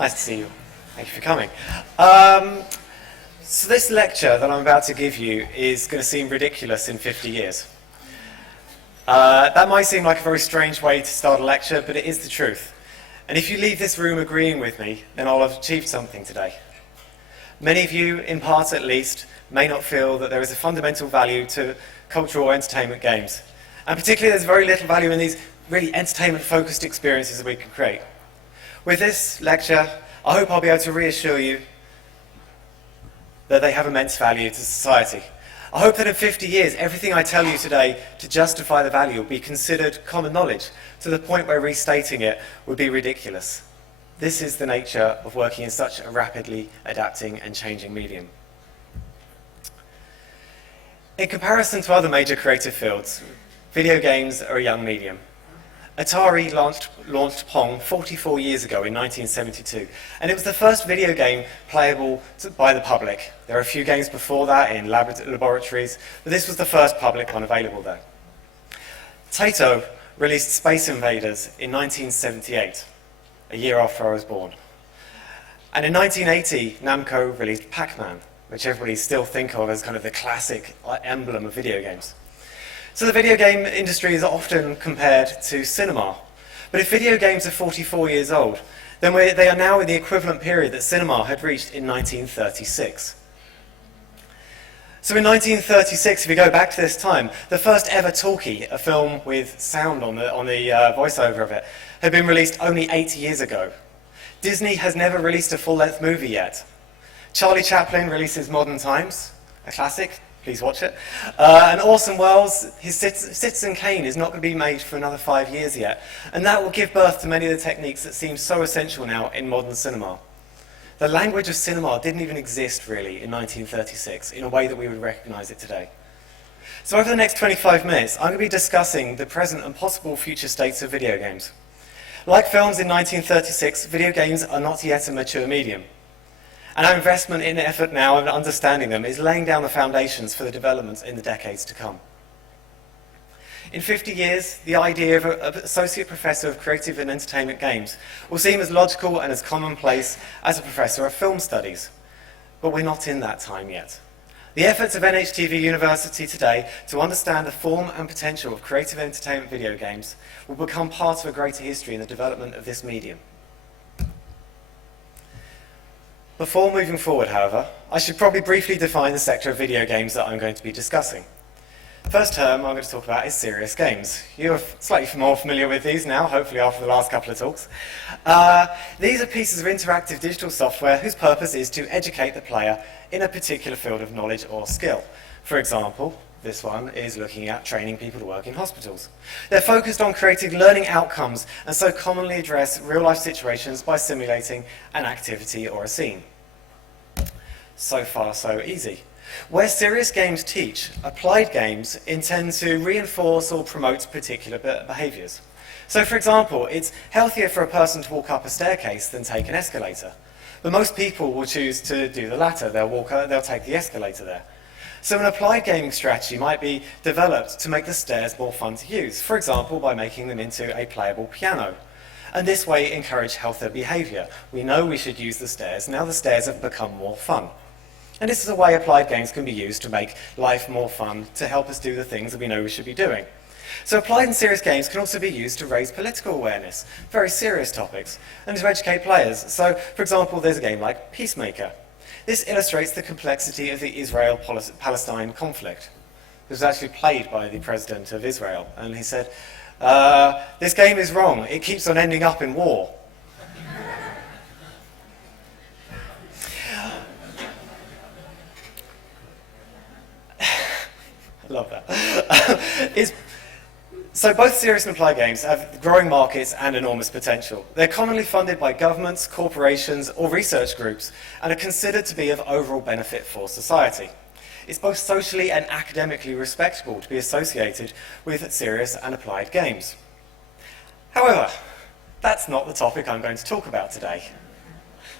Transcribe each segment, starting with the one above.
Nice to see you. Thank you for coming. So this lecture that I'm about to give you is going to seem ridiculous in 50 years. That might seem like a very strange way to start a lecture, but it is the truth. And if you leave this room agreeing with me, then I'll have achieved something today. Many of you, in part at least, may not feel that there is a fundamental value to cultural or entertainment games. And particularly there's very little value in these really entertainment-focused experiences that we can create. With this lecture, I hope I'll be able to reassure you that they have immense value to society. I hope that in 50 years, everything I tell you today to justify the value will be considered common knowledge, to the point where restating it would be ridiculous. This is the nature of working in such a rapidly adapting and changing medium. In comparison to other major creative fields, video games are a young medium. Atari launched Pong 44 years ago in 1972, and it was the first video game playable by the public. There are a few games before that in laboratories, but this was the first public one available there. Taito released Space Invaders in 1978, a year after I was born. And in 1980, Namco released Pac-Man, which everybody still think of as kind of the classic emblem of video games. So the video game industry is often compared to cinema. But if video games are 44 years old, then they are now in the equivalent period that cinema had reached in 1936. So in 1936, if we go back to this time, the first ever talkie, a film with sound on the voiceover of it, had been released only 8 years ago. Disney has never released a full-length movie yet. Charlie Chaplin releases Modern Times, a classic. Please watch it. And Orson Welles, his Citizen Kane is not going to be made for another 5 years yet. And that will give birth to many of the techniques that seem so essential now in modern cinema. The language of cinema didn't even exist, really, in 1936 in a way that we would recognize it today. So over the next 25 minutes, I'm going to be discussing the present and possible future states of video games. Like films in 1936, video games are not yet a mature medium. And our investment in effort now and understanding them is laying down the foundations for the developments in the decades to come. In 50 years, the idea of an associate professor of creative and entertainment games will seem as logical and as commonplace as a professor of film studies. But we're not in that time yet. The efforts of NHTV University today to understand the form and potential of creative entertainment video games will become part of a greater history in the development of this medium. Before moving forward, however, I should probably briefly define the sector of video games that I'm going to be discussing. First term I'm going to talk about is serious games. You're slightly more familiar with these now, hopefully after the last couple of talks. These are pieces of interactive digital software whose purpose is to educate the player in a particular field of knowledge or skill. For example, this one is looking at training people to work in hospitals. They're focused on creating learning outcomes and so commonly address real-life situations by simulating an activity or a scene. So far, so easy. Where serious games teach, applied games intend to reinforce or promote particular behaviours. So for example, it's healthier for a person to walk up a staircase than take an escalator. But most people will choose to do the latter. They'll take the escalator there. So an applied gaming strategy might be developed to make the stairs more fun to use, for example, by making them into a playable piano. And this way encourage healthier behaviour. We know we should use the stairs, now the stairs have become more fun. And this is a way applied games can be used to make life more fun, to help us do the things that we know we should be doing. So applied and serious games can also be used to raise political awareness, very serious topics, and to educate players. So, for example, there's a game like Peacemaker. This illustrates the complexity of the Israel-Palestine conflict. It was actually played by the president of Israel, and he said, this game is wrong, it keeps on ending up in war. I love that. So both serious and applied games have growing markets and enormous potential. They're commonly funded by governments, corporations, or research groups, and are considered to be of overall benefit for society. It's both socially and academically respectable to be associated with serious and applied games. However, that's not the topic I'm going to talk about today.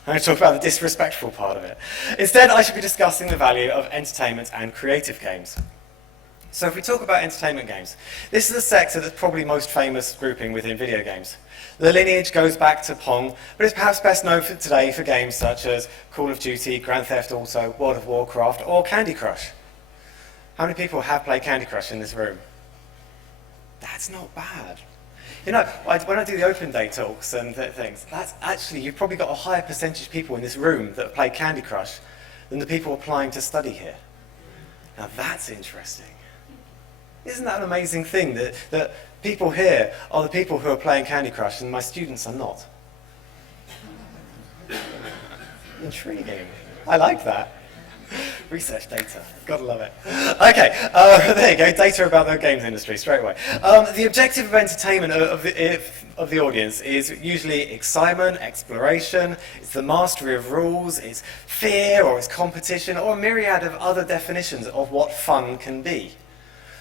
I'm going to talk about the disrespectful part of it. Instead, I should be discussing the value of entertainment and creative games. So if we talk about entertainment games, this is a sector that's probably most famous grouping within video games. The lineage goes back to Pong, but it's perhaps best known today for games such as Call of Duty, Grand Theft Auto, World of Warcraft, or Candy Crush. How many people have played Candy Crush in this room? That's not bad. You know, when I do the open day talks and things, that's actually, you've probably got a higher percentage of people in this room that have played Candy Crush than the people applying to study here. Now that's interesting. Isn't that an amazing thing, that people here are the people who are playing Candy Crush and my students are not? Intriguing. I like that. Research data. Gotta love it. Okay, there you go. Data about the games industry straight away. The objective of entertainment of the audience is usually excitement, exploration, it's the mastery of rules, it's fear or it's competition or a myriad of other definitions of what fun can be.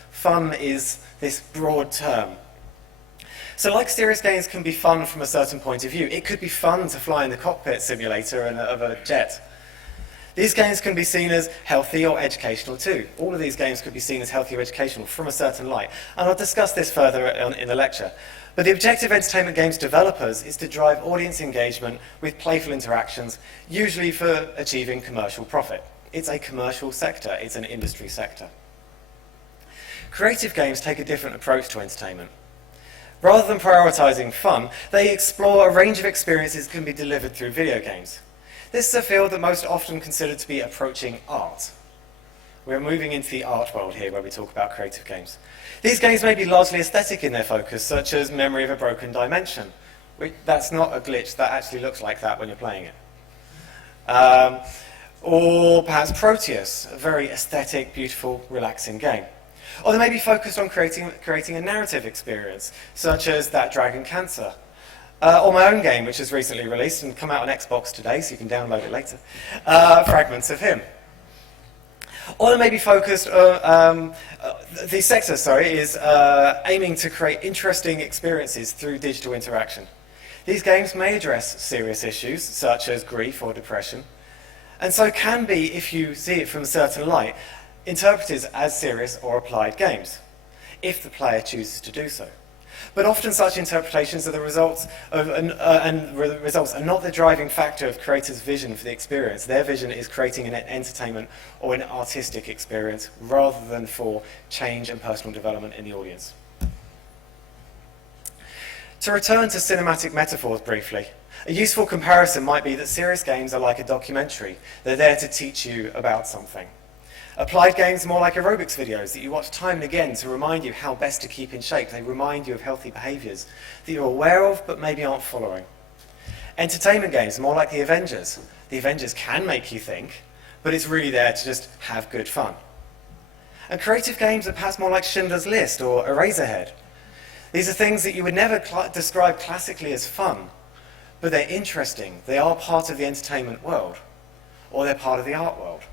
Fun is this broad term. So like serious games can be fun from a certain point of view. It could be fun to fly in the cockpit simulator of a jet. These games can be seen as healthy or educational too. All of these games could be seen as healthy or educational from a certain light. And I'll discuss this further in the lecture. But the objective of entertainment games developers is to drive audience engagement with playful interactions, usually for achieving commercial profit. It's a commercial sector, it's an industry sector. Creative games take a different approach to entertainment. Rather than prioritizing fun, they explore a range of experiences that can be delivered through video games. This is a field that most often considered to be approaching art. We're moving into the art world here where we talk about creative games. These games may be largely aesthetic in their focus, such as Memory of a Broken Dimension. That's not a glitch, that actually looks like that when you're playing it. Or perhaps Proteus, a very aesthetic, beautiful, relaxing game. Or they may be focused on creating a narrative experience, such as That Dragon Cancer. Or my own game, which has recently released and come out on Xbox today, so you can download it later, Fragments of Him. Or they may be focused, the sector, is aiming to create interesting experiences through digital interaction. These games may address serious issues, such as grief or depression, and so can be, if you see it from a certain light, interpreted as serious or applied games, if the player chooses to do so. But often such interpretations are the results of, results are not the driving factor of creators' vision for the experience. Their vision is creating an entertainment or an artistic experience rather than for change and personal development in the audience. To return to cinematic metaphors briefly, a useful comparison might be that serious games are like a documentary. They're there to teach you about something. Applied games are more like aerobics videos that you watch time and again to remind you how best to keep in shape. They remind you of healthy behaviours that you're aware of but maybe aren't following. Entertainment games are more like the Avengers. The Avengers can make you think, but it's really there to just have good fun. And creative games are perhaps more like Schindler's List or Eraserhead. These are things that you would never describe classically as fun, but they're interesting. They are part of the entertainment world, or they're part of the art world.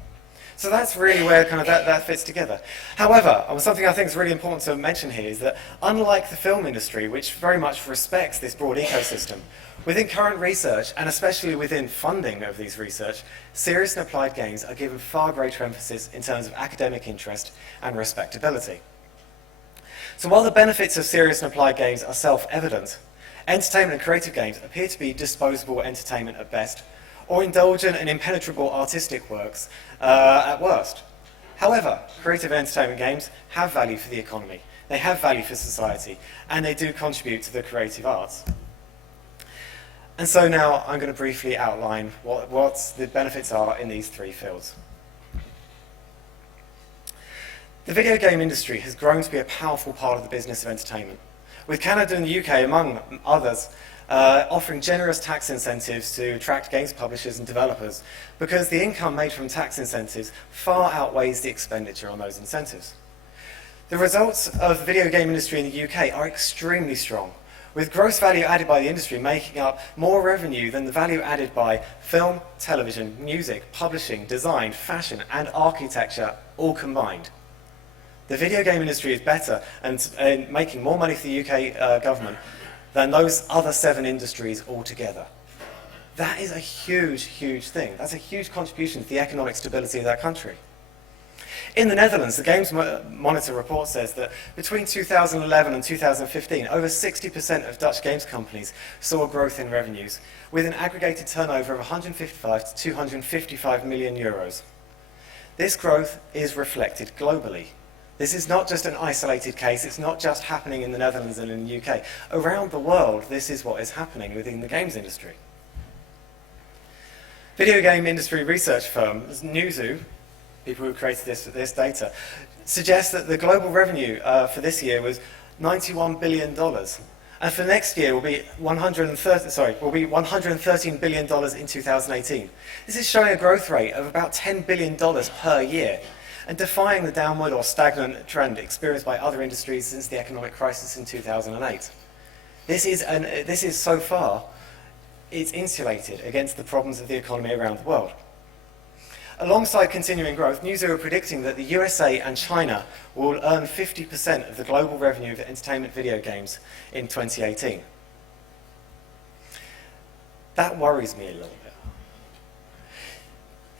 So that's really where kind of that fits together. However, something I think is really important to mention here is that unlike the film industry, which very much respects this broad ecosystem, within current research, and especially within funding of these research, serious and applied games are given far greater emphasis in terms of academic interest and respectability. So while the benefits of serious and applied games are self-evident, entertainment and creative games appear to be disposable entertainment at best, or indulgent and impenetrable artistic works at worst. However, creative and entertainment games have value for the economy, they have value for society, and they do contribute to the creative arts. And so now I'm going to briefly outline what the benefits are in these three fields. The video game industry has grown to be a powerful part of the business of entertainment, with Canada and the UK, among others, offering generous tax incentives to attract games publishers and developers, because the income made from tax incentives far outweighs the expenditure on those incentives. The results of the video game industry in the UK are extremely strong, with gross value added by the industry making up more revenue than the value added by film, television, music, publishing, design, fashion, and architecture all combined. The video game industry is better and making more money for the UK government than those other 7 industries altogether. That is a huge, huge thing. That's a huge contribution to the economic stability of that country. In the Netherlands, the Games Monitor report says that between 2011 and 2015, over 60% of Dutch games companies saw a growth in revenues, with an aggregated turnover of 155 to 255 million euros. This growth is reflected globally. This is not just an isolated case, it's not just happening in the Netherlands and in the UK. Around the world, this is what is happening within the games industry. Video game industry research firm, Newzoo, people who created this data, suggest that the global revenue for this year was $91 billion. And for next year will be $113 billion in 2018. This is showing a growth rate of about $10 billion per year, and defying the downward or stagnant trend experienced by other industries since the economic crisis in 2008. This is so far, it's insulated against the problems of the economy around the world. Alongside continuing growth, Newzoo are predicting that the USA and China will earn 50% of the global revenue of entertainment video games in 2018. That worries me a little bit.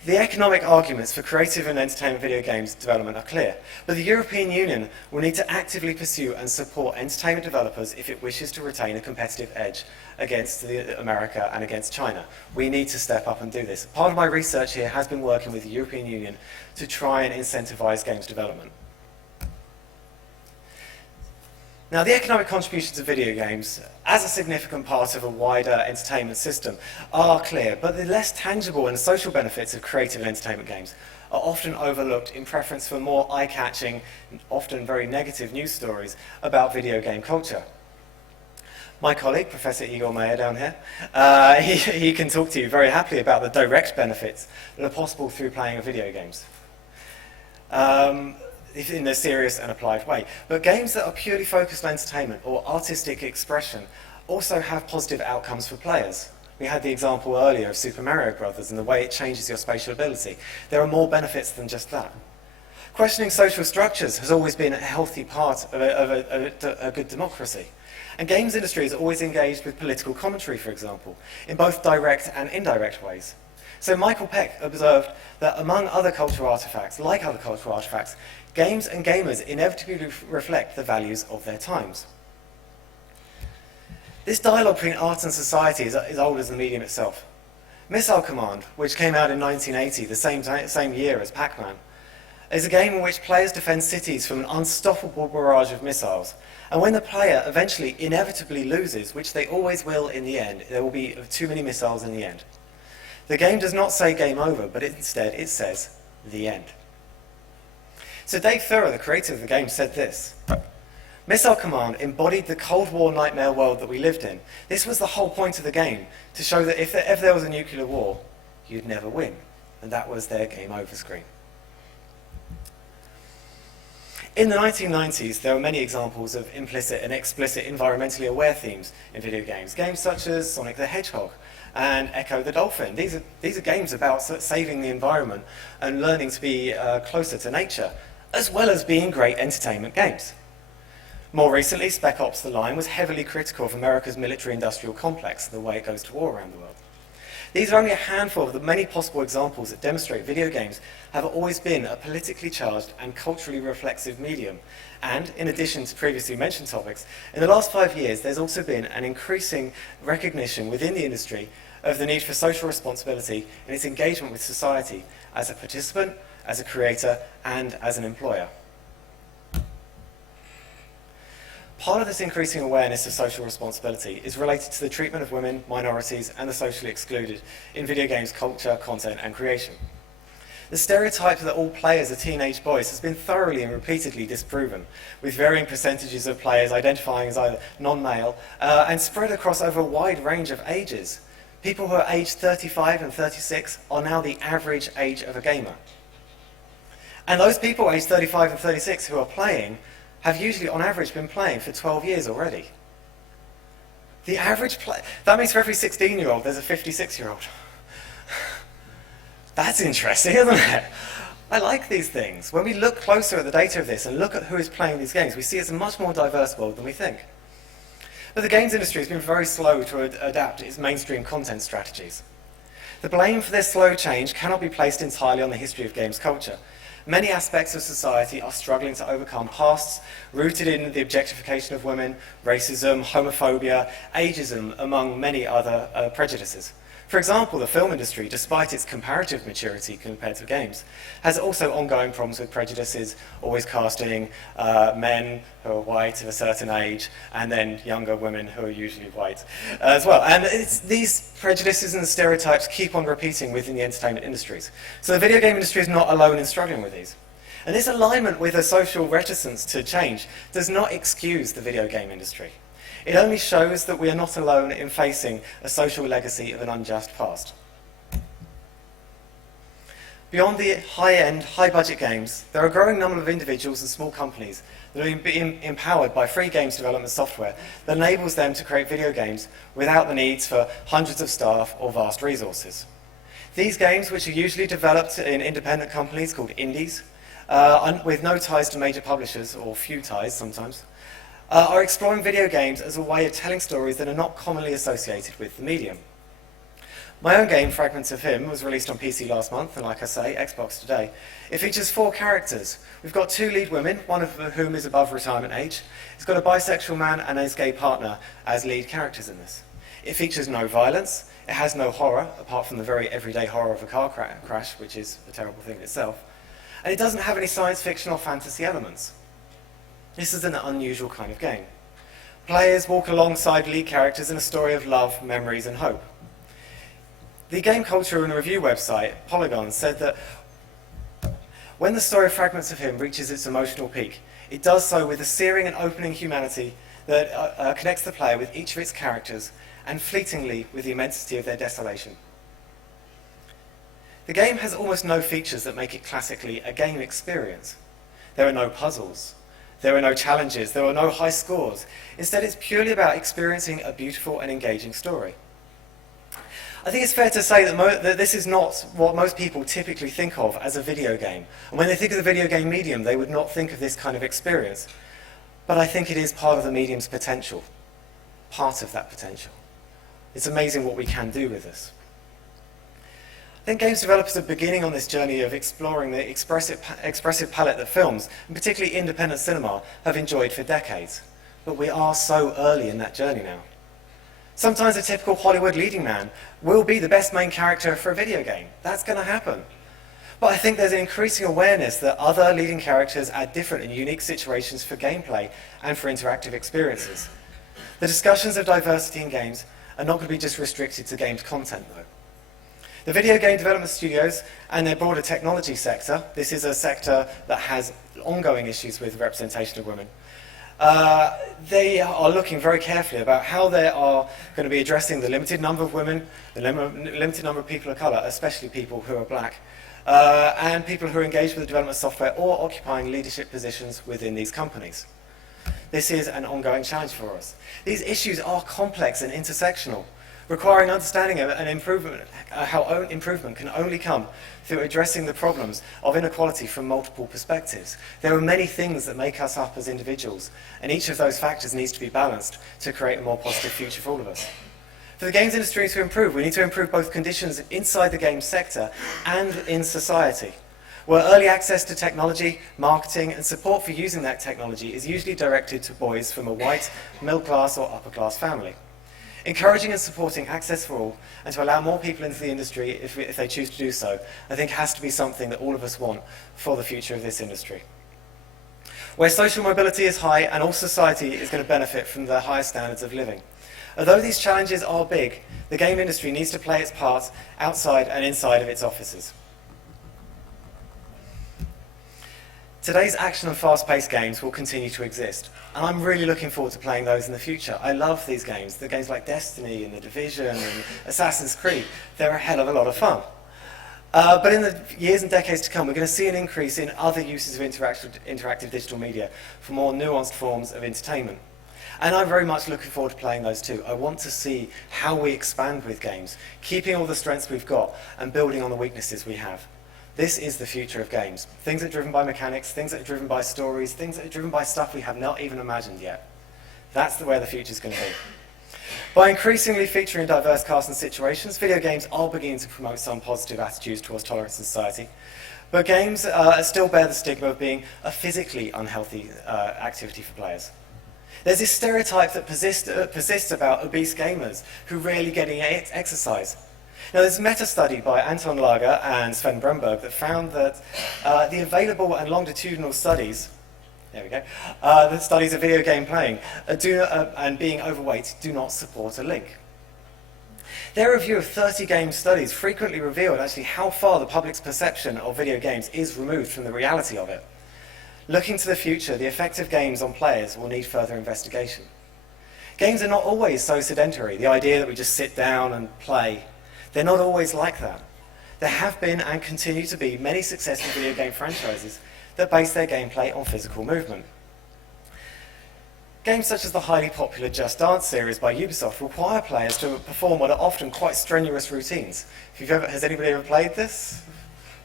The economic arguments for creative and entertainment video games development are clear, but the European Union will need to actively pursue and support entertainment developers if it wishes to retain a competitive edge against America and against China. We need to step up and do this. Part of my research here has been working with the European Union to try and incentivize games development. Now, the economic contributions of video games as a significant part of a wider entertainment system are clear, but the less tangible and social benefits of creative and entertainment games are often overlooked in preference for more eye-catching, often very negative news stories about video game culture. My colleague, Professor Igor Mayer down here, he can talk to you very happily about the direct benefits that are possible through playing video games. In a serious and applied way. But games that are purely focused on entertainment or artistic expression also have positive outcomes for players. We had the example earlier of Super Mario Bros. And the way it changes your spatial ability. There are more benefits than just that. Questioning social structures has always been a healthy part of a good democracy. And games industry is always engaged with political commentary, for example, in both direct and indirect ways. So Michael Peck observed that among other cultural artifacts, games and gamers inevitably reflect the values of their times. This dialogue between art and society is old as the medium itself. Missile Command, which came out in 1980, the same year as Pac-Man, is a game in which players defend cities from an unstoppable barrage of missiles. And when the player eventually inevitably loses, which they always will in the end, there will be too many missiles in the end. The game does not say game over, but instead it says the end. So Dave Thurer, the creator of the game, said this: Missile Command embodied the Cold War nightmare world that we lived in. This was the whole point of the game, to show that if there was a nuclear war, you'd never win. And that was their game over screen. In the 1990s, there were many examples of implicit and explicit environmentally aware themes in video games. Games such as Sonic the Hedgehog and Echo the Dolphin. These are games about saving the environment and learning to be closer to nature, as well as being great entertainment games. More recently, Spec Ops: The Line was heavily critical of America's military-industrial complex and the way it goes to war around the world. These are only a handful of the many possible examples that demonstrate video games have always been a politically charged and culturally reflexive medium. And, in addition to previously mentioned topics, in the last 5 years there's also been an increasing recognition within the industry of the need for social responsibility in its engagement with society as a participant, as a creator, and as an employer. Part of this increasing awareness of social responsibility is related to the treatment of women, minorities, and the socially excluded in video games culture, content, and creation. The stereotype that all players are teenage boys has been thoroughly and repeatedly disproven, with varying percentages of players identifying as either non-male and spread across over a wide range of ages. People who are aged 35 and 36 are now the average age of a gamer. And those people aged 35 and 36 who are playing have usually, on average, been playing for 12 years already. The average play, that means for every 16-year-old, there's a 56-year-old. That's interesting, isn't it? I like these things. When we look closer at the data of this and look at who is playing these games, we see it's a much more diverse world than we think. But the games industry has been very slow to adapt its mainstream content strategies. The blame for this slow change cannot be placed entirely on the history of games culture. Many aspects of society are struggling to overcome pasts rooted in the objectification of women, racism, homophobia, ageism, among many other prejudices. For example, the film industry, despite its comparative maturity compared to games, has also ongoing problems with prejudices, always casting men who are white of a certain age, and then younger women who are usually white as well. And these prejudices and stereotypes keep on repeating within the entertainment industries. So the video game industry is not alone in struggling with these. And this alignment with a social reticence to change does not excuse the video game industry. It only shows that we are not alone in facing a social legacy of an unjust past. Beyond the high-end, high-budget games, there are a growing number of individuals and small companies that are being empowered by free games development software that enables them to create video games without the needs for hundreds of staff or vast resources. These games, which are usually developed in independent companies called indies, with no ties to major publishers, or few ties sometimes, are exploring video games as a way of telling stories that are not commonly associated with the medium. My own game, Fragments of Him, was released on PC last month, and like I say, Xbox today. It features 4 characters. We've got 2 lead women, one of whom is above retirement age. It's got a bisexual man and his gay partner as lead characters in this. It features no violence, it has no horror, apart from the very everyday horror of a car crash, which is a terrible thing in itself. And it doesn't have any science fiction or fantasy elements. This is an unusual kind of game. Players walk alongside lead characters in a story of love, memories, and hope. The game culture and review website, Polygon, said that when the story of Fragments of Him reaches its emotional peak, it does so with a searing and opening humanity that connects the player with each of its characters, and fleetingly with the immensity of their desolation. The game has almost no features that make it classically a game experience. There are no puzzles. There are no challenges, there are no high scores. Instead, it's purely about experiencing a beautiful and engaging story. I think it's fair to say that this is not what most people typically think of as a video game. And when they think of the video game medium, they would not think of this kind of experience. But I think it is part of the medium's potential, part of that potential. It's amazing what we can do with this. I think games developers are beginning on this journey of exploring the expressive palette that films, and particularly independent cinema, have enjoyed for decades. But we are so early in that journey now. Sometimes a typical Hollywood leading man will be the best main character for a video game. That's going to happen. But I think there's an increasing awareness that other leading characters add different and unique situations for gameplay and for interactive experiences. The discussions of diversity in games are not going to be just restricted to games content, though. The video game development studios and their broader technology sector, this is a sector that has ongoing issues with representation of women, they are looking very carefully about how they are going to be addressing the limited number of women, the limited number of people of colour, especially people who are black, and people who are engaged with the development of software or occupying leadership positions within these companies. This is an ongoing challenge for us. These issues are complex and intersectional, requiring understanding of an improvement, how improvement can only come through addressing the problems of inequality from multiple perspectives. There are many things that make us up as individuals, and each of those factors needs to be balanced to create a more positive future for all of us. For the games industry to improve, we need to improve both conditions inside the games sector and in society, where early access to technology, marketing, and support for using that technology is usually directed to boys from a white, middle-class or upper-class family. Encouraging and supporting access for all, and to allow more people into the industry if they choose to do so, I think has to be something that all of us want for the future of this industry. Where social mobility is high and all society is going to benefit from the higher standards of living. Although these challenges are big, the game industry needs to play its part outside and inside of its offices. Today's action and fast-paced games will continue to exist, and I'm really looking forward to playing those in the future. I love these games. The games like Destiny and The Division and Assassin's Creed, they're a hell of a lot of fun. But in the years and decades to come, we're going to see an increase in other uses of interactive digital media for more nuanced forms of entertainment. And I'm very much looking forward to playing those too. I want to see how we expand with games, keeping all the strengths we've got and building on the weaknesses we have. This is the future of games. Things that are driven by mechanics, things that are driven by stories, things that are driven by stuff we have not even imagined yet. That's where the future's going to be. By increasingly featuring diverse casts and situations, video games are beginning to promote some positive attitudes towards tolerance in society. But games still bear the stigma of being a physically unhealthy activity for players. There's this stereotype that persists about obese gamers who rarely get any exercise. Now, there's a meta-study by Anton Lager and Sven Brumberg that found that the available and longitudinal studies, there we go, the studies of video game playing and being overweight do not support a link. Their review of 30 game studies frequently revealed actually how far the public's perception of video games is removed from the reality of it. Looking to the future, the effect of games on players will need further investigation. Games are not always so sedentary, the idea that we just sit down and play. They're not always like that. There have been and continue to be many successful video game franchises that base their gameplay on physical movement. Games such as the highly popular Just Dance series by Ubisoft require players to perform what are often quite strenuous routines. Has anybody ever played this?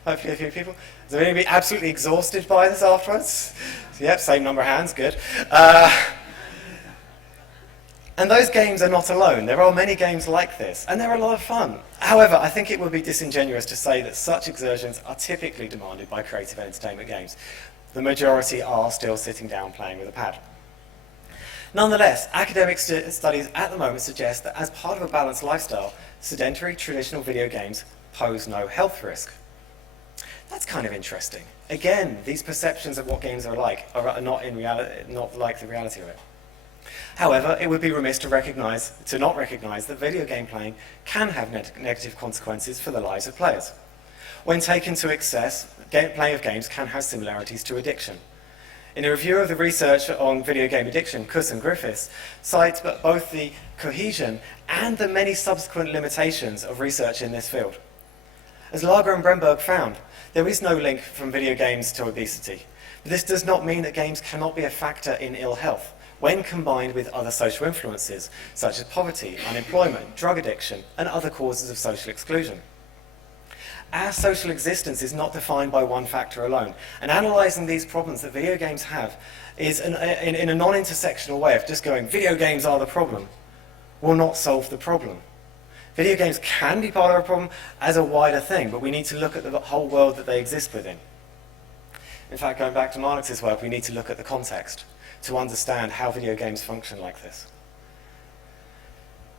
Hopefully a few people. Has anybody been absolutely exhausted by this afterwards? Yep, same number of hands, good. And those games are not alone. There are many games like this, and they're a lot of fun. However, I think it would be disingenuous to say that such exertions are typically demanded by creative entertainment games. The majority are still sitting down playing with a pad. Nonetheless, academic studies at the moment suggest that as part of a balanced lifestyle, sedentary traditional video games pose no health risk. That's kind of interesting. Again, these perceptions of what games are like are not like the reality of it. However, it would be remiss to not recognize that video game playing can have negative consequences for the lives of players. When taken to excess, playing of games can have similarities to addiction. In a review of the research on video game addiction, Kuss and Griffiths cite both the cohesion and the many subsequent limitations of research in this field. As Lager and Bremberg found, there is no link from video games to obesity. But this does not mean that games cannot be a factor in ill health when combined with other social influences, such as poverty, unemployment, drug addiction, and other causes of social exclusion. Our social existence is not defined by one factor alone, and analysing these problems that video games have is in a non-intersectional way of just going, video games are the problem, will not solve the problem. Video games can be part of a problem as a wider thing, but we need to look at the whole world that they exist within. In fact, going back to Marx's work, we need to look at the context to understand how video games function like this.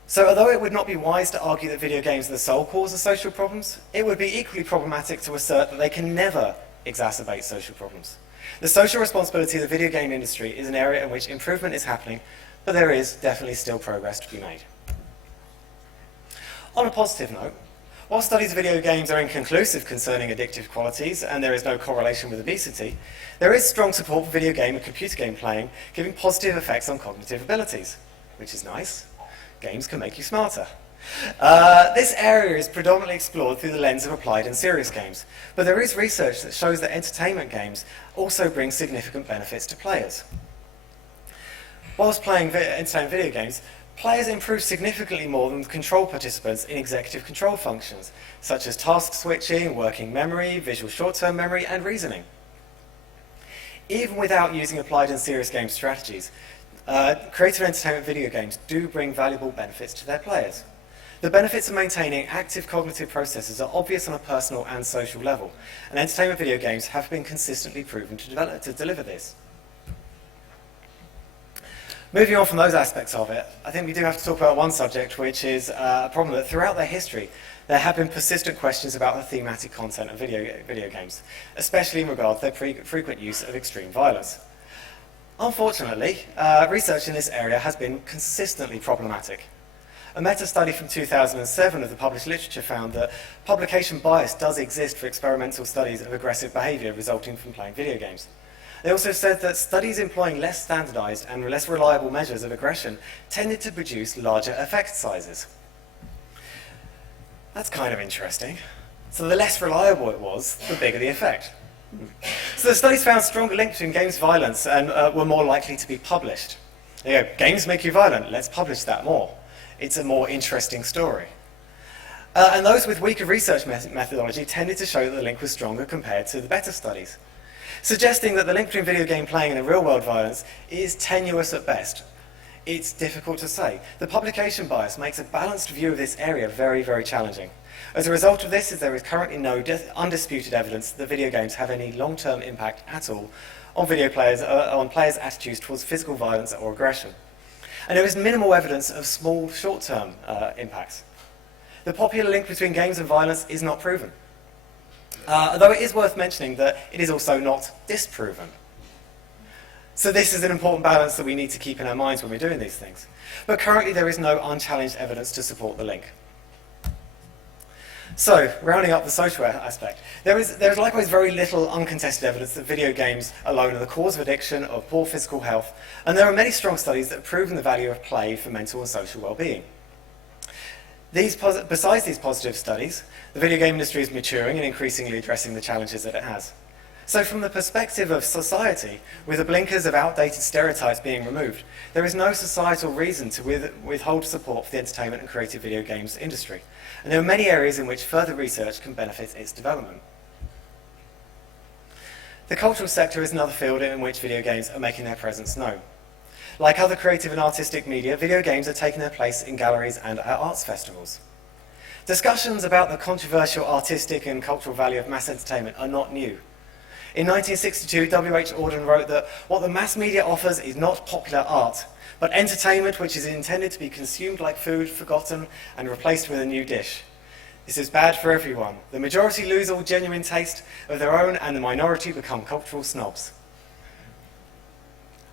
So although it would not be wise to argue that video games are the sole cause of social problems, it would be equally problematic to assert that they can never exacerbate social problems. The social responsibility of the video game industry is an area in which improvement is happening, but there is definitely still progress to be made. On a positive note, while studies of video games are inconclusive concerning addictive qualities and there is no correlation with obesity, there is strong support for video game and computer game playing giving positive effects on cognitive abilities, which is nice. Games can make you smarter. This area is predominantly explored through the lens of applied and serious games, but there is research that shows that entertainment games also bring significant benefits to players. Whilst playing entertainment video games, players improve significantly more than control participants in executive control functions, such as task switching, working memory, visual short-term memory, and reasoning. Even without using applied and serious game strategies, creative entertainment video games do bring valuable benefits to their players. The benefits of maintaining active cognitive processes are obvious on a personal and social level, and entertainment video games have been consistently proven to deliver this. Moving on from those aspects of it, I think we do have to talk about one subject, which is a problem that throughout their history, there have been persistent questions about the thematic content of video games, especially in regard to their frequent use of extreme violence. Unfortunately, research in this area has been consistently problematic. A meta-study from 2007 of the published literature found that publication bias does exist for experimental studies of aggressive behaviour resulting from playing video games. They also said that studies employing less standardized and less reliable measures of aggression tended to produce larger effect sizes. That's kind of interesting. So the less reliable it was, the bigger the effect. So the studies found stronger links between games violence and were more likely to be published. There you go, games make you violent, let's publish that more. It's a more interesting story. And those with weaker research methodology tended to show that the link was stronger compared to the better studies, suggesting that the link between video game playing and the real-world violence is tenuous at best. It's difficult to say. The publication bias makes a balanced view of this area very, very challenging. As a result of this, there is currently no undisputed evidence that video games have any long-term impact at all on on players' attitudes towards physical violence or aggression. And there is minimal evidence of small, short-term impacts. The popular link between games and violence is not proven, though it is worth mentioning that it is also not disproven. So this is an important balance that we need to keep in our minds when we're doing these things. But currently there is no unchallenged evidence to support the link. So, rounding up the social aspect, there is likewise very little uncontested evidence that video games alone are the cause of addiction or poor physical health, and there are many strong studies that have proven the value of play for mental and social well-being. Besides these positive studies, the video game industry is maturing and increasingly addressing the challenges that it has. So from the perspective of society, with the blinkers of outdated stereotypes being removed, there is no societal reason to withhold support for the entertainment and creative video games industry. And there are many areas in which further research can benefit its development. The cultural sector is another field in which video games are making their presence known. Like other creative and artistic media, video games are taking their place in galleries and at arts festivals. Discussions about the controversial artistic and cultural value of mass entertainment are not new. In 1962, W.H. Auden wrote that what the mass media offers is not popular art, but entertainment which is intended to be consumed like food, forgotten, and replaced with a new dish. This is bad for everyone. The majority lose all genuine taste of their own, and the minority become cultural snobs.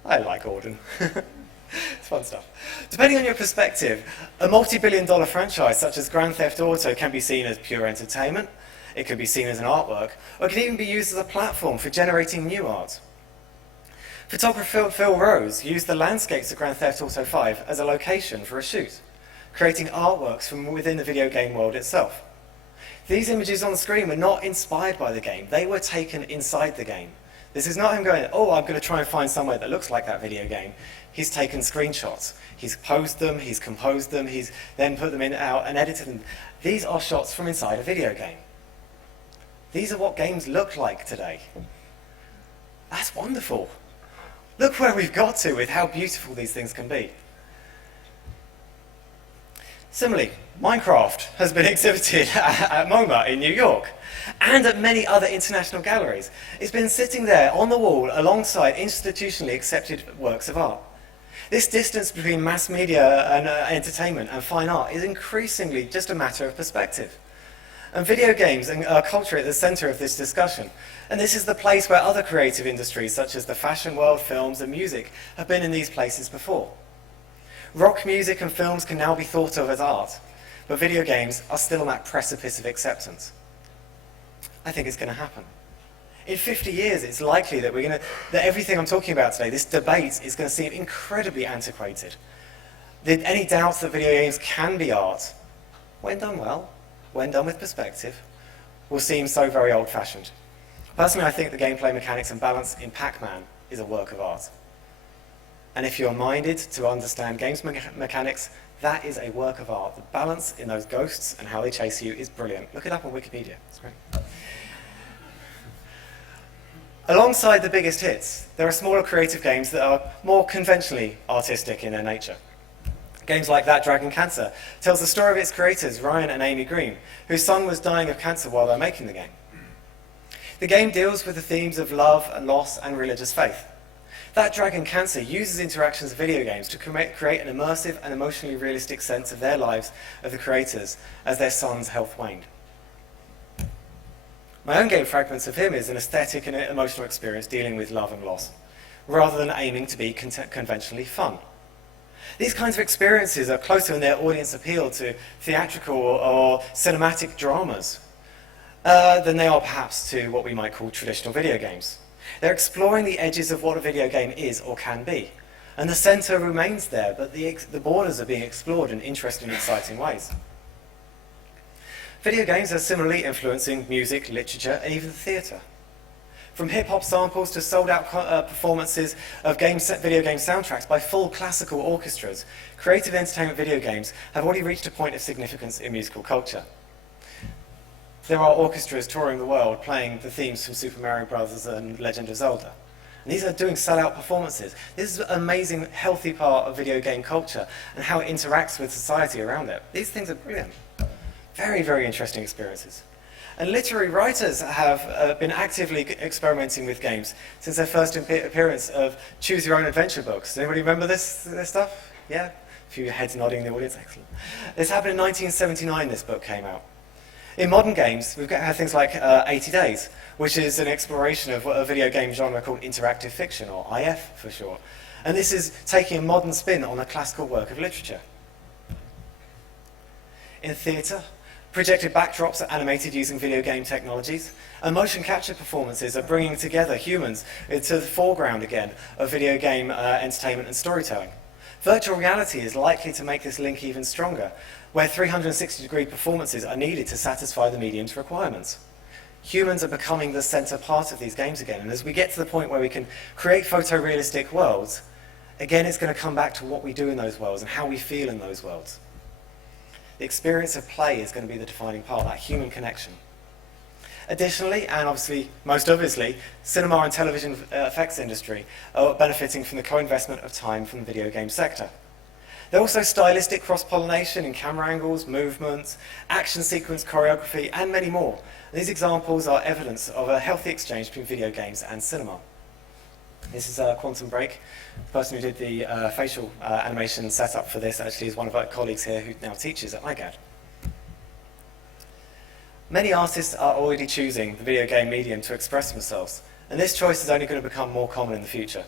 I like Auden. It's fun stuff. Depending on your perspective, a multi-billion-dollar franchise such as Grand Theft Auto can be seen as pure entertainment, it can be seen as an artwork, or it can even be used as a platform for generating new art. Photographer Phil Rose used the landscapes of Grand Theft Auto 5 as a location for a shoot, creating artworks from within the video game world itself. These images on the screen were not inspired by the game, they were taken inside the game. This is not him going, oh, I'm going to try and find somewhere that looks like that video game. He's taken screenshots, he's posed them, he's composed them, he's then put them out and edited them. These are shots from inside a video game. These are what games look like today. That's wonderful. Look where we've got to with how beautiful these things can be. Similarly, Minecraft has been exhibited at MoMA in New York and at many other international galleries. It's been sitting there on the wall alongside institutionally accepted works of art. This distance between mass media and entertainment and fine art is increasingly just a matter of perspective. And video games and culture are at the center of this discussion. And this is the place where other creative industries, such as the fashion world, films, and music, have been in these places before. Rock music and films can now be thought of as art, but video games are still on that precipice of acceptance. I think it's going to happen. In 50 years, it's likely that that everything I'm talking about today, this debate, is going to seem incredibly antiquated. Any doubts that video games can be art, when done well, when done with perspective, will seem so very old-fashioned. Personally, I think the gameplay mechanics and balance in Pac-Man is a work of art. And if you're minded to understand games mechanics, that is a work of art. The balance in those ghosts and how they chase you is brilliant. Look it up on Wikipedia. It's great. Alongside the biggest hits, there are smaller creative games that are more conventionally artistic in their nature. Games like That Dragon Cancer tells the story of its creators, Ryan and Amy Green, whose son was dying of cancer while they're making the game. The game deals with the themes of love and loss and religious faith. That Dragon Cancer uses interactions of video games to create an immersive and emotionally realistic sense of their lives of the creators as their son's health waned. My own game, Fragments of Him, is an aesthetic and emotional experience dealing with love and loss, rather than aiming to be conventionally fun. These kinds of experiences are closer in their audience appeal to theatrical or cinematic dramas than they are perhaps to what we might call traditional video games. They're exploring the edges of what a video game is or can be, and the center remains there, but the borders are being explored in interesting and exciting ways. Video games are similarly influencing music, literature, and even theatre. From hip-hop samples to sold-out performances of video game soundtracks by full classical orchestras, creative entertainment video games have already reached a point of significance in musical culture. There are orchestras touring the world playing the themes from Super Mario Bros. And Legend of Zelda. And these are doing sellout performances. This is an amazing, healthy part of video game culture and how it interacts with society around it. These things are brilliant. Very, very interesting experiences. And literary writers have been actively experimenting with games since their first appearance of Choose Your Own Adventure books. Does anybody remember this stuff? Yeah? A few heads nodding in the audience, excellent. This happened in 1979, this book came out. In modern games, we've got things like 80 Days, which is an exploration of a video game genre called interactive fiction, or IF for short. And this is taking a modern spin on a classical work of literature. In theatre, projected backdrops are animated using video game technologies, and motion capture performances are bringing together humans into the foreground again of video game entertainment and storytelling. Virtual reality is likely to make this link even stronger, where 360-degree performances are needed to satisfy the medium's requirements. Humans are becoming the center part of these games again, and as we get to the point where we can create photorealistic worlds, again it's going to come back to what we do in those worlds and how we feel in those worlds. The experience of play is going to be the defining part, that human connection. Additionally, and obviously, most obviously, cinema and television effects industry are benefiting from the co-investment of time from the video game sector. There are also stylistic cross-pollination in camera angles, movements, action sequence choreography, and many more. These examples are evidence of a healthy exchange between video games and cinema. This is Quantum Break. The person who did the facial animation setup for this actually is one of our colleagues here who now teaches at IGAD. Many artists are already choosing the video game medium to express themselves, and this choice is only going to become more common in the future.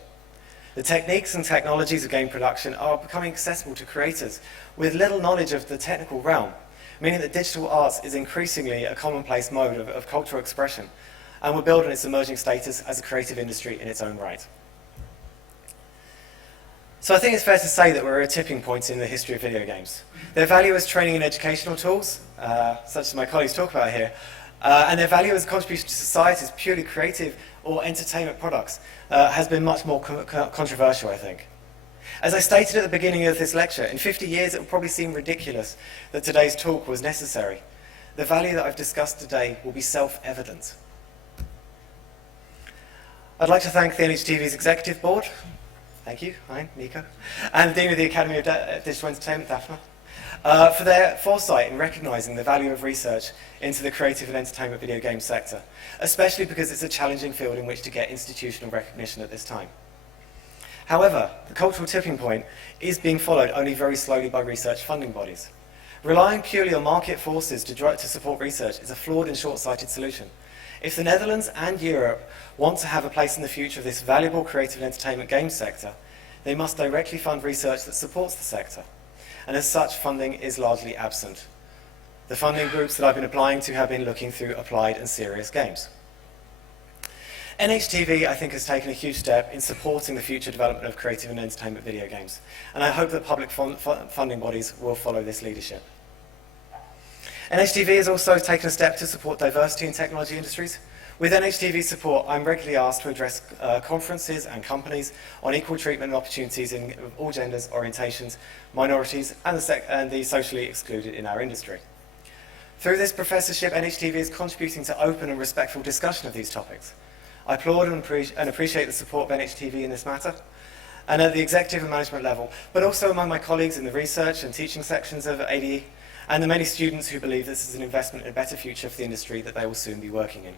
The techniques and technologies of game production are becoming accessible to creators with little knowledge of the technical realm, meaning that digital arts is increasingly a commonplace mode of cultural expression, and will build on its emerging status as a creative industry in its own right. So I think it's fair to say that we're at a tipping point in the history of video games. Their value as training and educational tools, such as my colleagues talk about here, and their value as a contribution to society as purely creative or entertainment products has been much more controversial, I think. As I stated at the beginning of this lecture, in 50 years it will probably seem ridiculous that today's talk was necessary. The value that I've discussed today will be self-evident. I'd like to thank the NHTV's Executive Board. Thank you, hi, Nico. And the Dean of the Academy of Digital Entertainment, Daphne, for their foresight in recognising the value of research into the creative and entertainment video game sector, especially because it's a challenging field in which to get institutional recognition at this time. However, the cultural tipping point is being followed only very slowly by research funding bodies. Relying purely on market forces to support research is a flawed and short-sighted solution. If the Netherlands and Europe want to have a place in the future of this valuable creative and entertainment games sector, they must directly fund research that supports the sector. And as such, funding is largely absent. The funding groups that I've been applying to have been looking through applied and serious games. NHTV, I think, has taken a huge step in supporting the future development of creative and entertainment video games, and I hope that public funding bodies will follow this leadership. NHTV has also taken a step to support diversity in technology industries. With NHTV's support, I'm regularly asked to address conferences and companies on equal treatment and opportunities in all genders, orientations, minorities, and the socially excluded in our industry. Through this professorship, NHTV is contributing to open and respectful discussion of these topics. I applaud and appreciate the support of NHTV in this matter, and at the executive and management level, but also among my colleagues in the research and teaching sections of ADE, and the many students who believe this is an investment in a better future for the industry that they will soon be working in.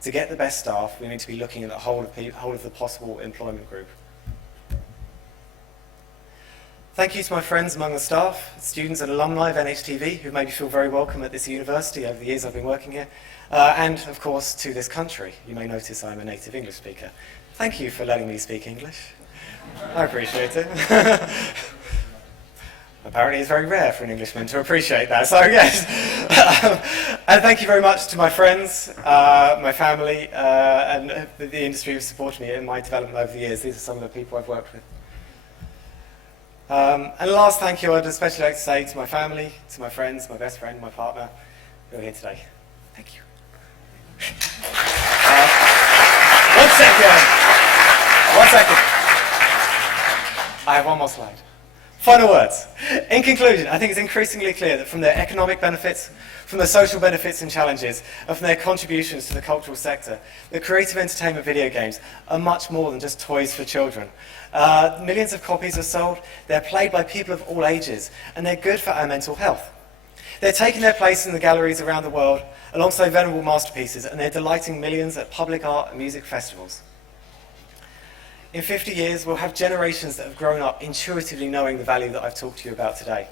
To get the best staff, we need to be looking at the whole of the possible employment group. Thank you to my friends among the staff, students and alumni of NHTV who've made me feel very welcome at this university over the years I've been working here, and of course to this country. You may notice I'm a native English speaker. Thank you for letting me speak English. I appreciate it. Apparently it's very rare for an Englishman to appreciate that, so yes. And thank you very much to my friends, my family, and the industry who supported me in my development over the years. These are some of the people I've worked with. And the last thank you I'd especially like to say to my family, to my friends, my best friend, my partner, who are here today. Thank you. 1 second. 1 second. I have one more slide. Final words. In conclusion, I think it's increasingly clear that from their economic benefits, from the social benefits and challenges, and from their contributions to the cultural sector, the creative entertainment video games are much more than just toys for children. Millions of copies are sold, they're played by people of all ages, and they're good for our mental health. They're taking their place in the galleries around the world, alongside venerable masterpieces, and they're delighting millions at public art and music festivals. In 50 years, we'll have generations that have grown up intuitively knowing the value that I've talked to you about today.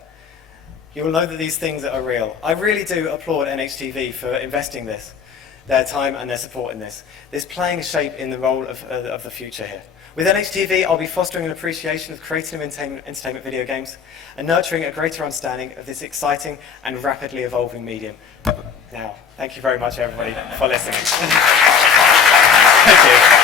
You will know that these things are real. I really do applaud NHTV for investing their time and their support in this. This playing a shape in the role of the future here. With NHTV, I'll be fostering an appreciation of creative entertainment video games and nurturing a greater understanding of this exciting and rapidly evolving medium. Now, thank you very much, everybody, for listening. Thank you.